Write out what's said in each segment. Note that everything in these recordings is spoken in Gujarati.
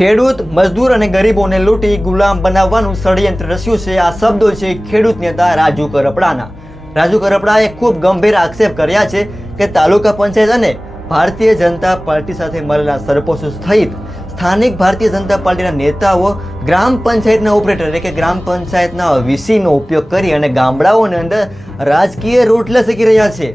ખેડૂત, મજદૂર અને ગરીબોને લૂંટી ગુલામ બનાવવાનું ષડયંત્ર રચ્યું છે. આ શબ્દો છે ખેડૂત નેતા રાજુ કરપડાના. રાજુ કરપડાએ ખૂબ ગંભીર આક્ષેપ કર્યા છે કે તાલુકા પંચાયત અને ભારતીય જનતા પાર્ટી સાથે મળેલા સરપંચો સહિત સ્થાનિક ભારતીય જનતા પાર્ટીના નેતાઓ ગ્રામ પંચાયતના ઓપરેટર એટલે કે ગ્રામ પંચાયતના વીસીનો ઉપયોગ કરી અને ગામડાઓની અંદર રાજકીય રોટલા શીખી રહ્યા છે.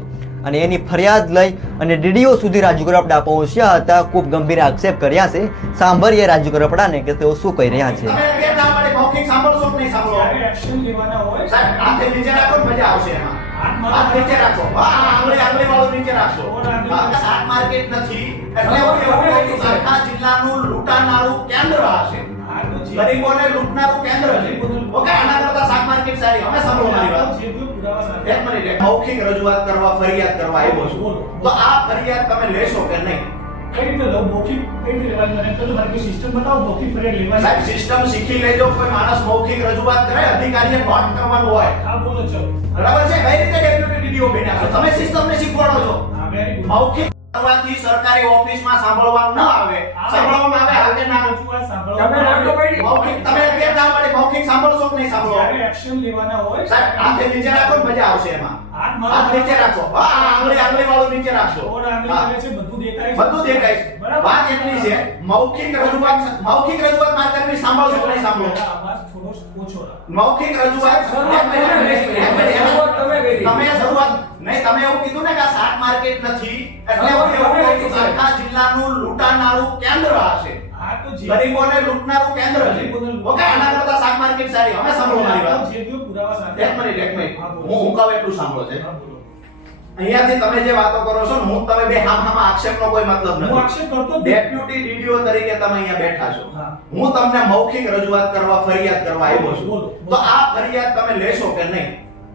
અને એની ફરિયાદ લઈ અને ડીડીઓ સુધી રાજુ કરપડા પહોંચ્યા હતા. ખૂબ ગંભીર આક્ષેપ કર્યા છે. સાંભળીએ રાજુ કરપડાને કે તેઓ શું કહી રહ્યા છે. માર્કેટ નથી. એટલે આખા જિલ્લાનું લૂંટાનારું કેન્દ્ર જે- ગરીબોને લૂંટનારું કેન્દ્ર છે. ઓકે આના કરતા શાક માર્કેટ સારી. હવે સાંભળો મારી વાત. જે કોઈ પુરાવા સાથે. એક મિનિટ મૌખિક રજૂઆત કરવા ફરિયાદ કરવા આવ્યો છું. તો આ ફરિયાદ તમે લેશો કે નહીં? કઈ રીતે લઉં? મૌખિક કઈ રીતે લેવાની મને તો મારી સિસ્ટમ બતાવો મૌખિક ફરિયાદ સાહેબ સિસ્ટમ શીખી લેજો. કોઈ માણસ મૌખિક રજૂઆત કરે અધિકારીએ નોટ કરવાનું હોય. હા બોલો ચલો. બરાબર છે? કઈ રીતે ડેપ્યુટી ડીડીઓ બન્યા છો તમે સિસ્ટમને શીખવાડો છો હા વેરી ગુડ મૌખિક કરવાથી સરકારી ઓફિસમાં સાંભળવાનું ન આવે સાંભળવામાં આવે હાલ કે ના રજૂઆત. મૌખિક તમે કે ના પાડે મૌખિક સાંભળશો કે નહીં સાંભળો જ્યારે એક્શન લેવાના હોય સાહેબ હાથે નીચે રાખો મજા આવશે એમાં હાથ નીચે રાખો હા આંગળી આંગળી વાળું નીચે રાખશો ઓર આંગળી હા. છે બધું દેખાય બધું દેખાય છે બરાબર વાત એટલી છે મૌખિક રજૂઆત મૌખિક રજૂઆત માત્ર કરવી સાંભળશો કે નહીં સાંભળો પહેલા થોડો ઓછો રાખો મૌખિક રજૂઆત તમે શરૂઆત નહીં તમે એવું કીધું ને કે આ શાક માર્કેટ નથી એટલે હું એવું કહું છું આખા જિલ્લાનું લૂંટાનારું કેન્દ્ર ગરીબોને લૂંટનારું કેન્દ્ર છે. ઓકે આના કરતા શાક માર્કેટ સારી હવે સાંભળો મારી વાત. જે કોઈ પુરાવા સાથે એક મિનિટ એક મિનિટ. હું હું કહું એટલું સાંભળો છે. અહીંયાથી તમે જે વાતો કરો છો ને હું તમે બે હામ હામ આક્ષેપનો કોઈ મતલબ હું નથી. આક્ષેપ કરતો ડેપ્યુટી ડીડીઓ તરીકે તમે અહીંયા બેઠા છો. હું. તમને મૌખિક રજૂઆત કરવા ફરિયાદ કરવા આવ્યો છું. તો આ ફરિયાદ તમે લેશો કે નહીં?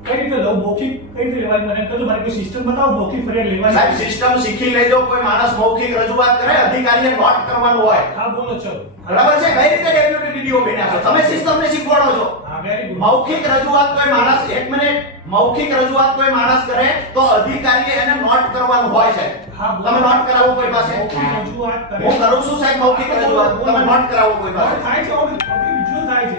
કઈ રીતે લો મૌખિક કઈ રીતે લેવાય? મને કહો મારી કોઈ સિસ્ટમ બતાવો મૌખિક ફરિયાદ સાહેબ સિસ્ટમ શીખી લેજો કોઈ માણસ મૌખિક રજૂઆત કરે અધિકારીએ નોટ કરવાનું હોય. હા બોલો ચલો. બરાબર છે? કઈ રીતે ડેપ્યુટી ડીડીઓ બન્યા છો? તમે સિસ્ટમને શીખવાડો છો. હા વેરી ગુડ મૌખિક રજૂઆત કોઈ માણસ એક મિનિટ મૌખિક રજૂઆત કોઈ માણસ કરે તો અધિકારીએ એને નોટ કરવાનું હોય છે. તમે નોટ કરાવો કોઈ પાસે? હું કરું છું સાહેબ મૌખિક રજૂઆત. તમે નોટ કરાવો કોઈ પાસે? થાય છે ઓલું થાય છે.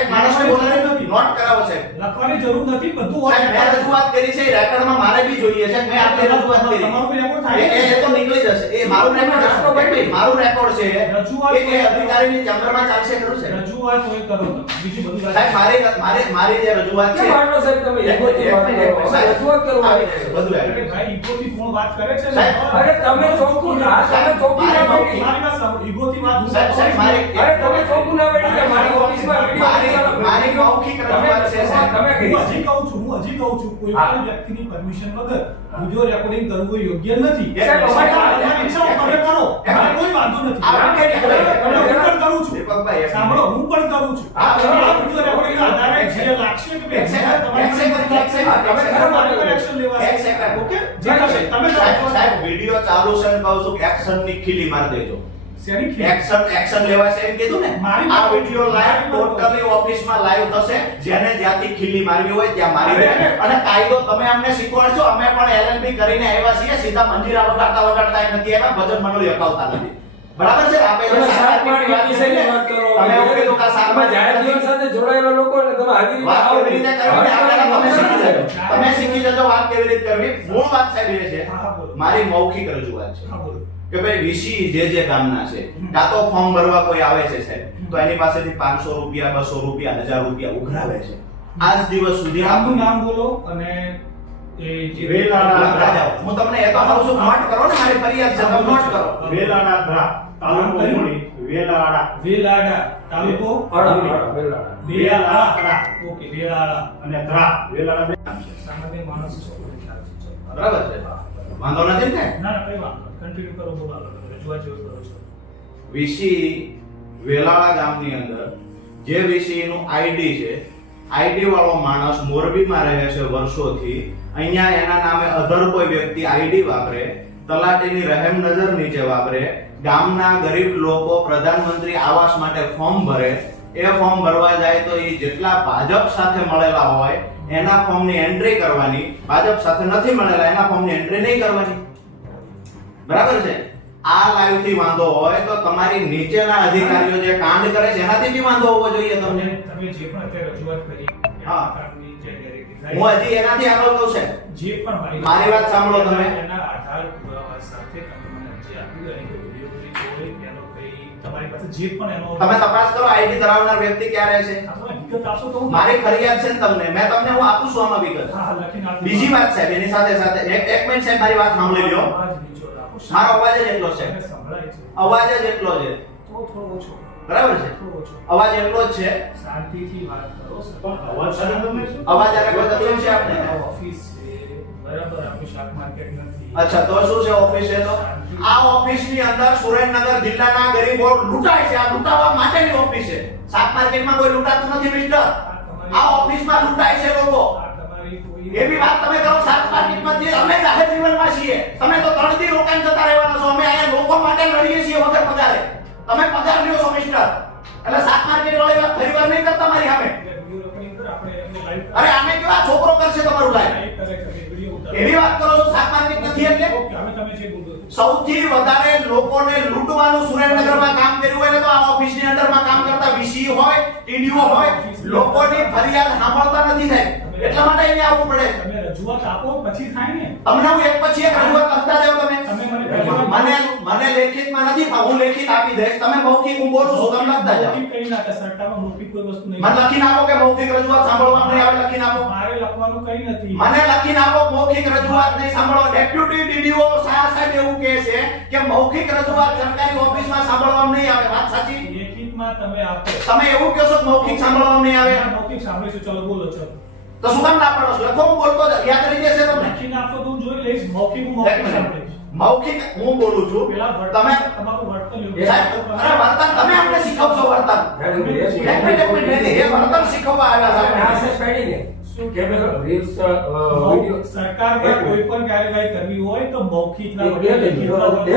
એક માણસને બોલાવી નોટ કરાવો છે લખવાની જરૂર નથી બધું હોય. મેં રજૂઆત કરી છે રેકોર્ડમાં મારે બી જોઈએ છે મેં આપને રજૂઆત કરી. તમારું રેકોર્ડ થાય. એ- તો નીકળી જશે. એ મારું રેકોર્ડ છે. મારું રેકોર્ડ છે. રજૂઆત એ અધિકારીની ચેમ્બરમાં ચાલશે ખરું છે રજૂઆત હોય કરો બીજું બધું સાહેબ મારે મારે મારે જે રજૂઆત છે? માનો સાહેબ તમે સાહેબ. રજૂઆત જશે, બધું આવી. ભાઈ ઈગોથી કોણ વાત કરે છે સાહેબ, અરે તમે ચોકુ ના, તમે ચોકુ ના બેઠી મારી વાત સાંભળો, ઈગોથી વાત સાહેબ, સાહેબ, મારે અરે તમે ચોકુ ના બેઠી કે મારી ઓફિસમાં વીડિયો મારી- મૌખિક રજૂઆત છે, સાહેબ. તમે હજી કહું છું હું હજી કહું છું. કોઈ. પણ વ્યક્તિની પરમિશન વગર વિડિયો રેકોર્ડિંગ કરવું યોગ્ય નથી. સાહેબ, અમારી તમારી તમે કરો. મારે કોઈ વાંધો નથી. આ કે હું પણ કરું છું. દીપકભાઈ, સાંભળો હું પણ કરું છું. આ. વિડિયો રેકોર્ડિંગના આધારે જે લાગશે કે સેકન્ડ, તમારી તમે ખરા. મારી પર એક્શન લેવાશે એક સેકન્ડ. ઓકે જે તમે સાહેબ વિડિયો ચાલુ છે ને કહું છું એક્શનની ખીલી મારી દેજો? એક્શન એક્શન લેવાશે એમ કીધું ને? મારી આ વિડિયો લાઈવ ટોટલી ઓફિસમાં લાઈવ થશે. જેને જ્યાંથી ખીલી મારવી હોય ત્યાં મારી અને કાયદો તમે અમને શીખવાડશો અમે પણ એલએલબી કરીને આવ્યા છીએ. સીધા મંજીરા વગાડતા વગાડતા નથી આવ્યા. ભજન મંડળી અપાવતા નથી. બરાબર છે? આપણે વિશેની વાત કરો. તમે એવું કીધું કે આ જાહેર જીવન સાથે જોડાયેલા લોકો એટલે તમે હાજરી વાત કેવી રીતે કરવી? આપણે તમે શીખી જજો. તમે શીખી જજો વાત કેવી રીતે કરવી. મૂળ વાત સાહેબ એ છે. મારી મૌખિક રજૂઆત છે. કે ભાઈ વીસી જે જે કામના છે કાં તો ફોર્મ ભરવા કોઈ આવે છે સાહેબ તો એની પાસેથી પાંચસો રૂપિયા બસો રૂપિયા હજાર રૂપિયા ઉઘરાવે છે. આજ દિવસ સુધી આપનું નામ બોલો અને એ જે જાઓ. હું તમને એ તો કહું છું નોટ કરો ને મારી ફરિયાદ છે તમે નોટ કરો. વેલાડા ધ્રા તાલુકો? વેલાડા. વેલાડા. તાલુકો? અડા, અડા, વેલાડા. વેલાડા. ઓકે વેલાડા. અને ધરા વેલાડા. સામાન્ય માણસ. બરાબર છે. વાંધો નથી ને? ના ના કઈ વાંધો કન્ટિન્યુ કરો બોલો રજૂઆત જેવું કરો છો. વીસી વેલાળા ગામની અંદર જે વીસી આઈડી છે આઈડી વાળો માણસ મોરબીમાં રહે છે વર્ષોથી, અહીંયા એના નામે અધર કોઈ વ્યક્તિ આઈડી વાપરે, તલાટીની રહેમ નજર નીચે વાપરે, ગામના ગરીબ લોકો પ્રધાનમંત્રી આવાસ માટે ફોર્મ ભરે, એ ફોર્મ ભરવા જાય તો એ જેટલા ભાજપ સાથે મળેલા હોય, એના ફોર્મની એન્ટ્રી કરવાની, ભાજપ સાથે નથી મળેલા, એના ફોર્મની એન્ટ્રી નહીં કરવાની. બરાબર છે આ લાઈવથી વાંધો હોય તો તમારી નીચેના અધિકારીઓ જે કાંડ કરે છે એનાથી બી વાંધો હોવો જોઈએ તમને તમે જે પણ અત્યારે રજૂઆત કરી હા. હું હજી એનાથી આગળ કહું છે જે પણ મારી મારી વાત સાંભળો તમે. એના આધાર પુરાવા સાથે તમે મને જે આપ્યું અને એની ક્લિપ હોય એનો કોઈ તમારી પાસે જે પણ એનો તમે તપાસ કરો આઈડી ધરાવનાર વ્યક્તિ ક્યાં રહે છે વિગત આપશો તો હું ફરિયાદ છે ને તમને. મેં તમને હું આપું છું આમાં વિગત. હા, લખીને બીજી વાત સાહેબ એની સાથે સાથે. એક એક મિનિટ સાહેબ મારી વાત સાંભળી લ્યો. મારો અવાજ જ એટલો છે. અવાજ જ એટલો છે. તો થોડો ઓછો. બરાબર છે? અવાજ એટલો જ છે. શાંતિથી વાત કરો પણ અવાજ? અવાજ આને કોઈ છે આપણે ઓફિસ. છે બરાબર આપણું શાક માર્કેટ નથી. અચ્છા તો શું છે ઓફિસ છે તો? આ ઓફિસની અંદર સુરેન્દ્રનગર જિલ્લાના ગરીબો લૂંટાય છે. આ લૂંટાવા માટેની ઓફિસ છે. શાક માર્કેટમાં કોઈ લૂંટાતું નથી મિસ્ટર આ ઓફિસમાં લૂંટાય છે લોકો. એવી વાત તમે કરો શાક માર્કેટમાં જે અમે જાહેર જીવનમાં છીએ તમે તો ત્રણ દી રોકાણ જતા રહેવાના છો. અમે અહીંયા લોકો માટે લડીએ છીએ વગર પગારે. તમે પગાર લ્યો છો મિસ્ટર એટલે શાક માર્કેટ વાળી વાત ફરી વાર નહીં કરતા મારી સામે. અરે આને કેવા છોકરો કરશે તમારું લાઈવ એક કરે છે વિડિયો ઉતારો એવી વાત કરો છો શાક માર્કેટ નથી એટલે. સૌથી વધારે લોકોને લૂંટવાનું સુરેન્દ્રનગરમાં કામ કર્યું હોય ને તો આ ઓફિસની અંદરમાં કામ કરતા વીસી હોય ટીડીઓ હોય લોકોની ફરિયાદ સાંભળતા નથી સાહેબ એટલા માટે અહીંયા આવવું પડે. તમે રજૂઆત આપો પછી થાય ને. તમને હું એક પછી એક રજૂઆત કરતા રહ્યો તમે. તમે મને મને લેખિતમાં નથી હું લેખિત આપી દઈશ. તમે મૌખિક હું બોલું છું તમે લખતા જાઓ. મૌખિક કઈ ના સરટામાં મૌખિક કોઈ વસ્તુ નહીં. મને લખીને આપો કે મૌખિક રજૂઆત સાંભળવા નહીં આવે લખીને આપો. મારે લખવાનું કઈ નથી. મને લખીને આપો મૌખિક રજૂઆત નહીં સાંભળવા. ડેપ્યુટી ડીડીઓ શાહ સાહેબ એવું કહે છે કે મૌખિક રજૂઆત સરકારી ઓફિસમાં સાંભળવામાં નહીં આવે. વાત સાચી? લેખિતમાં તમે આપો. તમે એવું કહો છો મૌખિક સાંભળવામાં નહીં આવે? મૌખિક સાંભળીશું. ચલો બોલો ચલો. તો શું કામ ના પાડો લખો હું બોલતો યાદ રહી જશે તમને. લખીને આપો તો હું જોઈ લઈશ મૌખિક હું મૌખિક મૌખિક હું બોલું છું. પેલા તમે વર્તન તમારું વર્તન અરે વર્તન તમે અમને શીખવશો વર્તન. એક મિનિટ એક મિનિટ નહીં, એ વર્તન શીખવવા આવ્યા આ સાહેબ. set પાડીને. શું કે સરકારમાં કોઈ પણ કાર્યવાહી કરવી હોય તો મૌખિક ના. બરાબર?